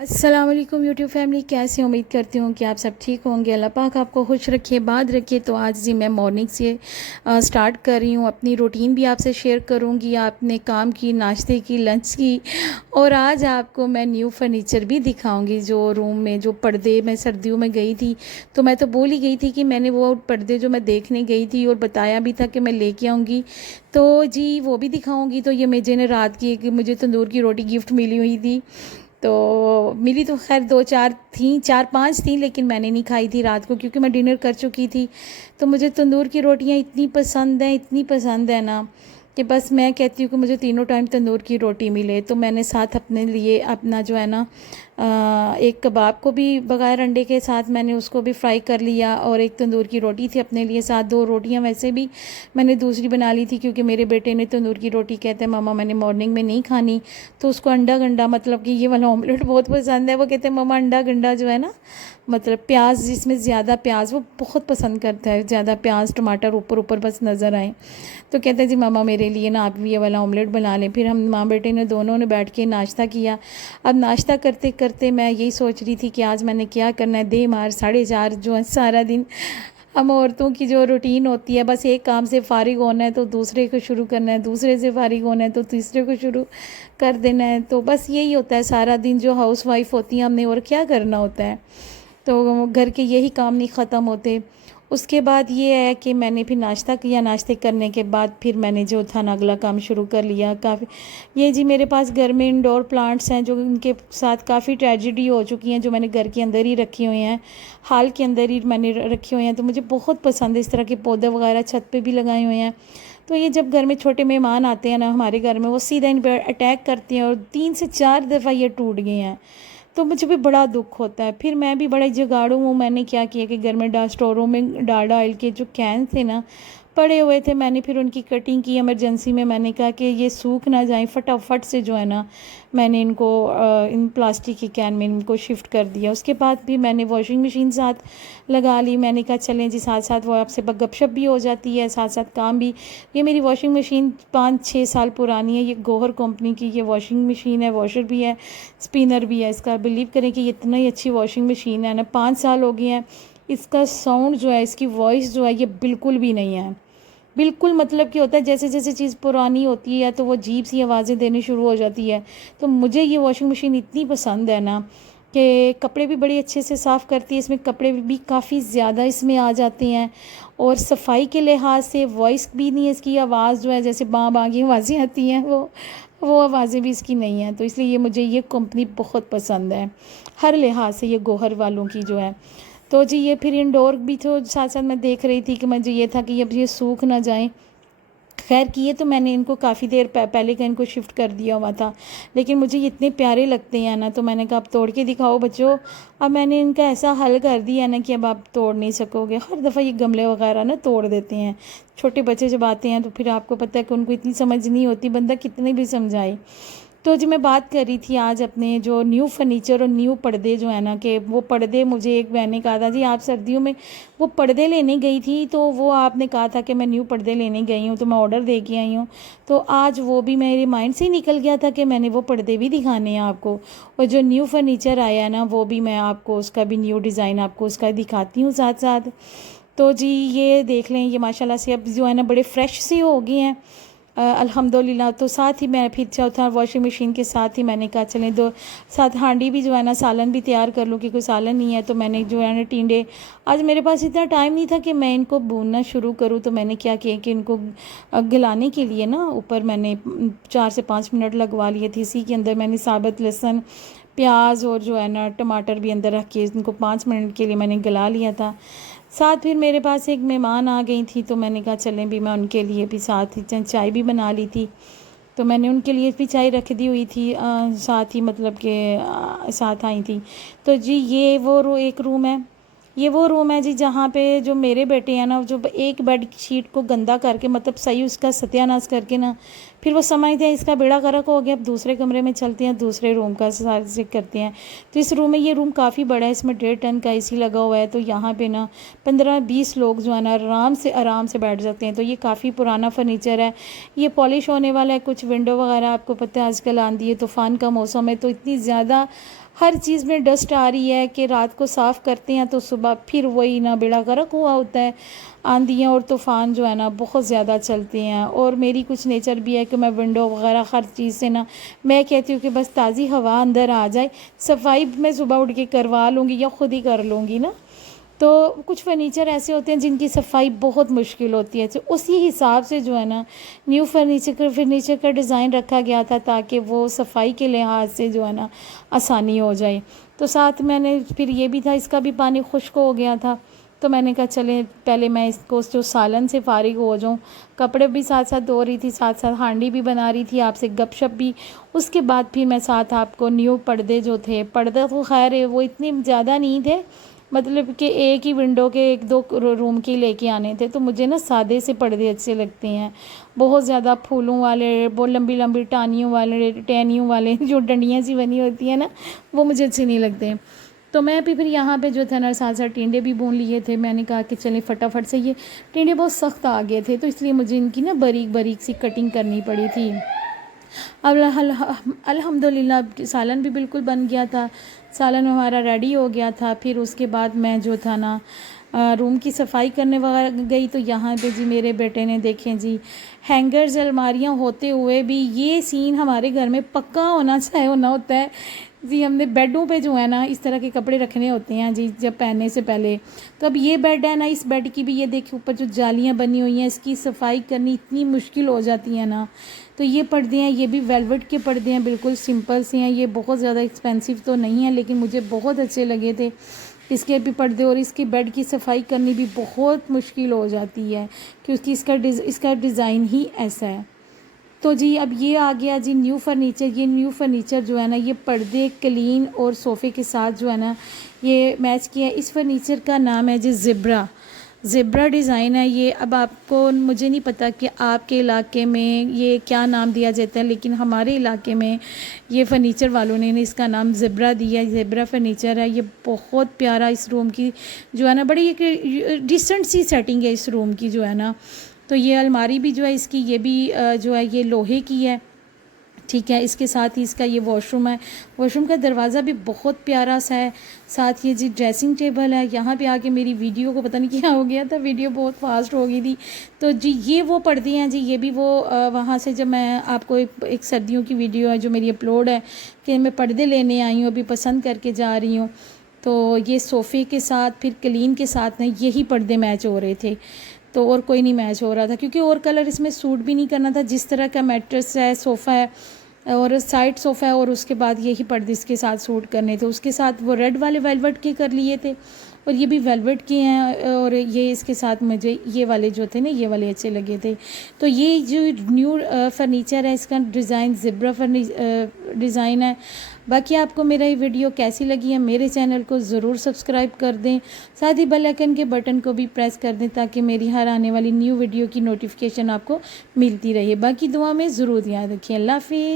अस्सलाम वालेकुम YouTube family, कैसे उम्मीद करती हूँ कि आप सब ठीक होंगे। अल्लाह पाक आपको खुश रखे, बाद रखे। तो आज जी मैं मॉर्निंग से स्टार्ट कर रही हूँ। अपनी रूटीन भी आपसे शेयर करूँगी, आपने काम की, नाश्ते की, लंच की, और आज आपको मैं न्यू फर्नीचर भी दिखाऊंगी। जो रूम में जो पर्दे, मैं सर्दियों में गई थी तो मैं तो बोल ही गई थी कि मैंने वो पर्दे जो मैं देखने गई थी और बताया भी था कि मैं लेके आऊँगी, तो जी वो भी दिखाऊँगी। तो ये मेजे ने रात की एक मुझे तंदूर की रोटी गिफ्ट मिली हुई थी। तो मिली तो खैर दो चार थी, चार पांच थी, लेकिन मैंने नहीं खाई थी रात को क्योंकि मैं डिनर कर चुकी थी। तो मुझे तंदूर की रोटियां इतनी पसंद हैं, इतनी पसंद है ना, कि बस मैं कहती हूँ कि मुझे तीनों टाइम तंदूर की रोटी मिले। तो मैंने साथ अपने लिए अपना जो है ना एक कबाब को भी बगैर अंडे के साथ मैंने उसको भी फ्राई कर लिया, और एक तंदूर की रोटी थी अपने लिए, साथ दो रोटियां वैसे भी मैंने दूसरी बना ली थी क्योंकि मेरे बेटे ने तंदूर की रोटी कहते हैं मामा मैंने मॉर्निंग में नहीं खानी। तो उसको अंडा गंडा, मतलब कि ये वाला ऑमलेट बहुत पसंद है। वो कहते हैं मामा अंडा गंडा जो है ना, मतलब प्याज जिसमें ज़्यादा प्याज, वो बहुत पसंद करता है, ज़्यादा प्याज टमाटर ऊपर ऊपर बस नज़र आए। तो कहते हैं जी मामा मेरे लिए ना आप ये वाला ऑमलेट बना लें। फिर हम माँ बेटे ने दोनों ने बैठ के नाश्ता किया। अब नाश्ता करते करते मैं यही सोच रही थी कि आज मैंने क्या करना है। दे मार 4:30 जो है सारा दिन हम औरतों की जो रूटीन होती है, बस एक काम से फारिग होना है तो दूसरे को शुरू करना है, दूसरे से फारिग होना है तो तीसरे को शुरू कर देना है। तो बस यही होता है सारा दिन, जो हाउस वाइफ होती हैं हमने और क्या करना होता है। तो घर के यही काम नहीं ख़त्म होते। उसके बाद ये है कि मैंने फिर नाश्ता किया, नाश्ते करने के बाद फिर मैंने जो था ना अगला काम शुरू कर लिया। काफ़ी ये जी मेरे पास घर में इंडोर प्लांट्स हैं जो इनके साथ काफ़ी ट्रेजिडी हो चुकी हैं, जो मैंने घर के अंदर ही रखी हुई हैं, हाल के अंदर ही मैंने रखे हुए हैं। तो मुझे बहुत पसंद है इस तरह के पौधे वगैरह, छत पे भी लगाए हुए हैं। तो ये जब घर में छोटे मेहमान आते हैं ना हमारे घर में, वो सीधा इन पर अटैक करते हैं, और 3 से 4 दफ़ा ये टूट गए हैं। तो मुझे भी बड़ा दुख होता है। फिर मैं भी बड़ा जुगाड़ू हूँ, मैंने क्या किया कि घर में स्टोरों में डालडा ऑयल के जो कैन थे ना पड़े हुए थे, मैंने फिर उनकी कटिंग की इमरजेंसी में। मैंने कहा कि ये सूख ना जाए, फटाफट से जो है ना मैंने इनको इन प्लास्टिक के कैन में इनको शिफ्ट कर दिया। उसके बाद भी मैंने वॉशिंग मशीन साथ लगा ली। मैंने कहा चलें जी, साथ साथ वो आपसे गपशप भी हो जाती है, साथ साथ काम भी। ये मेरी वॉशिंग मशीन 5-6 साल पुरानी है। ये गोहर कंपनी की ये वॉशिंग मशीन है, वॉशर भी है, स्पिनर भी है। इसका बिलीव करें कि ये इतना ही अच्छी वॉशिंग मशीन है ना, 5 साल हो गए हैं। इसका साउंड जो है, इसकी वॉइस जो है, ये बिल्कुल भी नहीं है। बिल्कुल मतलब कि होता है जैसे जैसे चीज़ पुरानी होती है तो वो अजीब सी आवाज़ें देनी शुरू हो जाती है। तो मुझे ये वॉशिंग मशीन इतनी पसंद है ना कि कपड़े भी बड़ी अच्छे से साफ़ करती है, इसमें कपड़े भी काफ़ी ज़्यादा इसमें आ जाते हैं, और सफाई के लिहाज से वॉइस भी नहीं है इसकी, आवाज़ जो है जैसे बाँ बाँ की आवाज़ें आती हैं वो आवाज़ें भी इसकी नहीं हैं। तो इसलिए ये मुझे ये कंपनी बहुत पसंद है हर लिहाज से, ये गोहर वालों की जो है। तो जी ये फिर इंडोर भी तो साथ साथ मैं देख रही थी कि मुझे ये था कि अब ये सूख ना जाए। खैर किए तो मैंने इनको काफ़ी देर पहले का इनको शिफ्ट कर दिया हुआ था, लेकिन मुझे ये इतने प्यारे लगते हैं ना, तो मैंने कहा अब तोड़ के दिखाओ बच्चों। अब मैंने इनका ऐसा हल कर दिया ना कि अब आप तोड़ नहीं सकोगे। हर दफ़ा ये गमले वगैरह ना तोड़ देते हैं। छोटे बच्चे जब आते हैं तो फिर आपको पता है कि उनको इतनी समझ नहीं होती, बंदा कितने भी समझाए। तो जी मैं बात कर रही थी आज अपने जो न्यू फर्नीचर और न्यू पर्दे जो है ना, कि वो पर्दे मुझे एक बहन ने कहा था जी आप सर्दियों में वो पर्दे लेने गई थी, तो वो आपने कहा था कि मैं न्यू पर्दे लेने गई हूँ, तो मैं ऑर्डर दे के आई हूँ। तो आज वो भी मेरे माइंड से ही निकल गया था कि मैंने वो पर्दे भी दिखाने हैं आपको। और जो न्यू फर्नीचर आया है ना, वो भी मैं आपको उसका भी न्यू डिज़ाइन आपको उसका दिखाती हूँ साथ साथ। तो जी ये देख लें, ये माशाल्लाह से अब जो है ना बड़े फ्रेश से हो गए हैं अल्हम्दुलिल्लाह। तो साथ ही मैं फिर चौथा वॉशिंग मशीन के साथ ही मैंने कहा चलें दो साथ हांडी भी जो है ना सालन भी तैयार कर लूँ, कि कोई सालन नहीं है। तो मैंने जो है ना टिंडे, आज मेरे पास इतना टाइम नहीं था कि मैं इनको भूनना शुरू करूँ, तो मैंने क्या किया कि इनको गलाने के लिए ना ऊपर मैंने 4 से 5 मिनट लगवा लिए थे। इसी के अंदर मैंने साबुत लहसुन, प्याज और जो है ना टमाटर भी अंदर रख के इनको 5 मिनट के लिए मैंने गला लिया था। साथ फिर मेरे पास एक मेहमान आ गई थी, तो मैंने कहा चलें भी मैं उनके लिए भी साथ ही चाय भी बना ली थी। तो मैंने उनके लिए भी चाय रख दी हुई थी, साथ ही मतलब कि साथ आई थी। तो जी ये वो एक रूम है, ये वो रूम है जी जहाँ पे जो मेरे बेटे हैं ना, जो एक बेड शीट को गंदा करके, मतलब सही उसका सत्यानाश करके ना, फिर वो समझते हैं इसका बेड़ा गर्क हो गया, अब दूसरे कमरे में चलते हैं, दूसरे रूम का सारे करते हैं। तो इस रूम में, ये रूम काफ़ी बड़ा है, इसमें 1.5 टन का एसी लगा हुआ है। तो यहाँ पे ना 15-20 लोग जो है ना आराम से बैठ सकते हैं। तो ये काफ़ी पुराना फर्नीचर है, ये पॉलिश होने वाला है। कुछ विंडो वगैरह आपको पता है आजकल आंधी है, तूफ़ान का मौसम है, तो इतनी ज़्यादा हर चीज़ में डस्ट आ रही है कि रात को साफ़ करते हैं तो सुबह फिर वही ना बेड़ा गर्क हुआ होता है। आंधियाँ और तूफ़ान जो है ना बहुत ज़्यादा चलते हैं, और मेरी कुछ नेचर भी है कि मैं विंडो वगैरह हर चीज़ से ना, मैं कहती हूँ कि बस ताज़ी हवा अंदर आ जाए, सफाई मैं सुबह उठ के करवा लूँगी या ख़ुद ही कर लूँगी ना। तो कुछ फर्नीचर ऐसे होते हैं जिनकी सफाई बहुत मुश्किल होती है, तो उसी हिसाब से जो है ना न्यू फर्नीचर का डिज़ाइन रखा गया था ताकि वो सफाई के लिहाज से जो है ना आसानी हो जाए। तो साथ मैंने फिर ये भी था, इसका भी पानी खुश्क हो गया था, तो मैंने कहा चले पहले मैं इसको जो सालन से फारिग हो जाऊँ। कपड़े भी साथ साथ धो रही थी, साथ साथ हांडी भी बना रही थी, आपसे गपशप भी। उसके बाद फिर मैं साथ आपको न्यू पर्दे जो थे, पर्दे तो खैर है वो इतने ज़्यादा नहीं थे, मतलब कि एक ही विंडो के एक दो रूम के लेके आने थे, तो मुझे ना सादे से पर्दे अच्छे लगते हैं। बहुत ज़्यादा फूलों वाले, बहुत लंबी लंबी टानियों वाले, टहनियों वाले जो डंडियाँ सी बनी होती हैं ना, वो मुझे अच्छे नहीं लगते। तो मैं भी फिर यहाँ पे जो था ना साथ साथ टिंडे भी भून लिए थे। मैंने कहा कि चलें फटाफट से, ये टिंडे बहुत सख्त आ गए थे तो इसलिए मुझे इनकी ना बारीक बारीक सी कटिंग करनी पड़ी थी। अब अल्हम्दुलिल्लाह सालन भी बिल्कुल बन गया था, सालन हमारा रेडी हो गया था। फिर उसके बाद मैं जो था ना रूम की सफाई करने वगैरह गई, तो यहाँ पे जी मेरे बेटे ने देखें जी हैंगर्स अलमारियाँ होते हुए भी, ये सीन हमारे घर में पक्का होना चाहिए होना होता है जी। हमने बेडों पे जो है ना इस तरह के कपड़े रखने होते हैं जी जब पहनने से पहले। तो अब ये बेड है ना, इस बेड की भी ये देखिए ऊपर जो जालियाँ बनी हुई हैं, इसकी सफाई करनी इतनी मुश्किल हो जाती है ना। तो ये पर्दे हैं, ये भी वेलवेट के पर्दे हैं, बिल्कुल सिंपल से हैं, ये बहुत ज़्यादा एक्सपेंसिव तो नहीं है लेकिन मुझे बहुत अच्छे लगे थे इसके भी पर्दे। और इसके बेड की सफाई करनी भी बहुत मुश्किल हो जाती है क्योंकि इसका डिज़ाइन ही ऐसा है। तो जी अब ये आ गया जी न्यू फर्नीचर। ये न्यू फर्नीचर जो है ना, ये पर्दे क्लीन और सोफ़े के साथ जो है ना ये मैच किया है। इस फर्नीचर का नाम है जी ज़ेब्रा डिज़ाइन है ये। अब आपको, मुझे नहीं पता कि आपके इलाके में ये क्या नाम दिया जाता है, लेकिन हमारे इलाके में ये फ़र्नीचर वालों ने इसका नाम ज़ेब्रा दिया है। ज़ेब्रा फर्नीचर है ये, बहुत प्यारा। इस रूम की जो है ना बड़ी एक डिसेंट सी सेटिंग है इस रूम की जो है ना। तो ये अलमारी भी जो है इसकी, ये भी जो है ये लोहे की है, ठीक है। इसके साथ ही इसका ये वॉशरूम है, वॉशरूम का दरवाज़ा भी बहुत प्यारा सा है। साथ ये जी ड्रेसिंग टेबल है। यहाँ पे आके मेरी वीडियो को पता नहीं क्या हो गया था, वीडियो बहुत फास्ट हो गई थी। तो जी ये वो पर्दे हैं जी, ये भी वो वहाँ से जब मैं आपको एक सर्दियों की वीडियो है जो मेरी अपलोड है कि मैं पर्दे लेने आई हूँ, अभी पसंद करके जा रही हूँ। तो ये सोफ़े के साथ फिर क्लीन के साथ ना यही पर्दे मैच हो रहे थे, तो और कोई नहीं मैच हो रहा था क्योंकि और कलर इसमें सूट भी नहीं करना था। जिस तरह का मैट्रेस है, सोफ़ा है और साइड सोफ़ा है, और उसके बाद यही पर्दे इसके साथ सूट करने थे। उसके साथ वो रेड वाले वेलवेट के कर लिए थे और ये भी वेलवेट के हैं, और ये इसके साथ मुझे ये वाले जो थे ना ये वाले अच्छे लगे थे। तो ये जो न्यू फर्नीचर है इसका डिज़ाइन ज़ेब्रा डिज़ाइन है। बाकी आपको मेरा ये वीडियो कैसी लगी है, मेरे चैनल को ज़रूर सब्सक्राइब कर दें, साथ ही बेल आइकन के बटन को भी प्रेस कर दें ताकि मेरी हर आने वाली न्यू वीडियो की नोटिफिकेशन आपको मिलती रहे। बाकी दुआ में ज़रूर याद रखिए। अल्लाह हाफ़िज़।